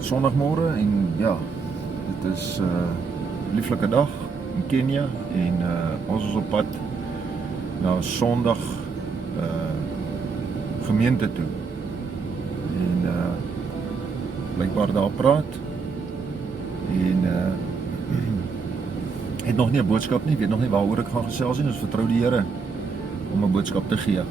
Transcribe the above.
Sondagmôre en ja, dit is 'n lieflike dag in Kenia en ons is op pad na 'n Sondag gemeente toe. En blykbaar daar praat en het nog nie 'n boodskap nie, weet nog nie waaroor ek gaan gesels nie, ons vertrou die Here om 'n boodskap te gee.